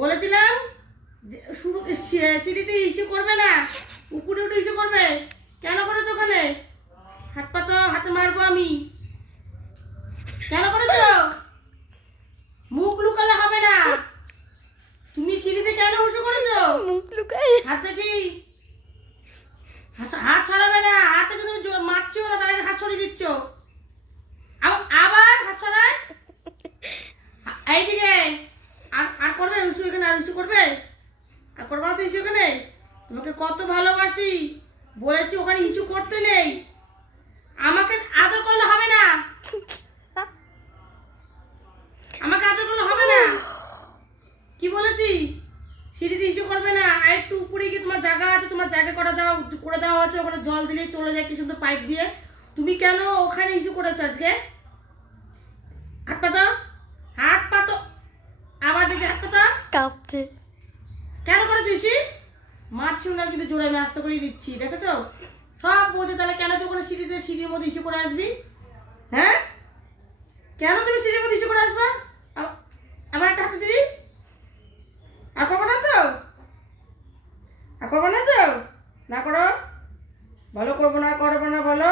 বলেছিলাম যে শুরু সিঁড়িতে ইস্যু করবে না, উপরে উঠে ইস্যু করবে। কেন করেছো ওখানে? হাত পা তো হাতে মারবো আমি। কেন করেছো? মুখ লুকালে হবে না। তুমি সিঁড়িতে কেন উঁচু করেছো? মুখ লুকাই। হাত দেখি, হাত ছড়াবে না। হাত থেকে তুমি মারছো না, তার আগে হাত সরিয়ে দিচ্ছ। আবার হাত ছড়ায়। এইদিকে আর করবে উঁচু? এখানে আর উঁচু করবে? আর করবো না তো ইস্যু এখানে? তোমাকে কত ভালোবাসি, বলেছি ওখানে ইস্যু করতে নেই। আমাকে আদর করলে হবে না, আমাকে আদর করলে হবে না। কি বলেছি? সিঁড়িতে ইস্যু করবে না। আর একটু উপরে গিয়ে তোমার জায়গা আছে, তোমার জায়গা করে দেওয়া হচ্ছে। ওখানে জল দিলেই চলে যায় কি সুন্দর পাইপ দিয়ে। তুমি কেন ওখানে ইস্যু করেছো আজকে? হাত পাতো, হাত পাতো। আবার দেখি হাত পাতো। কাঁপছে। কেন করেছো ইস্যু? মারছিও না কিন্তু জোরে আমি আস্তে করে দিচ্ছি, দেখেছো? সব বোঝে। তাহলে কেন তুই ওখানে সিঁড়ির মধ্যে ইস্যু করে আসবি? হ্যাঁ, কেন তুমি সিঁড়ির মধ্যে ইস্যু করে আসবা? আবার একটা হাতে দিদি। আর করবো না তো? আর করবো না তো? না করো, ভালো করবো না, করবো না বলো।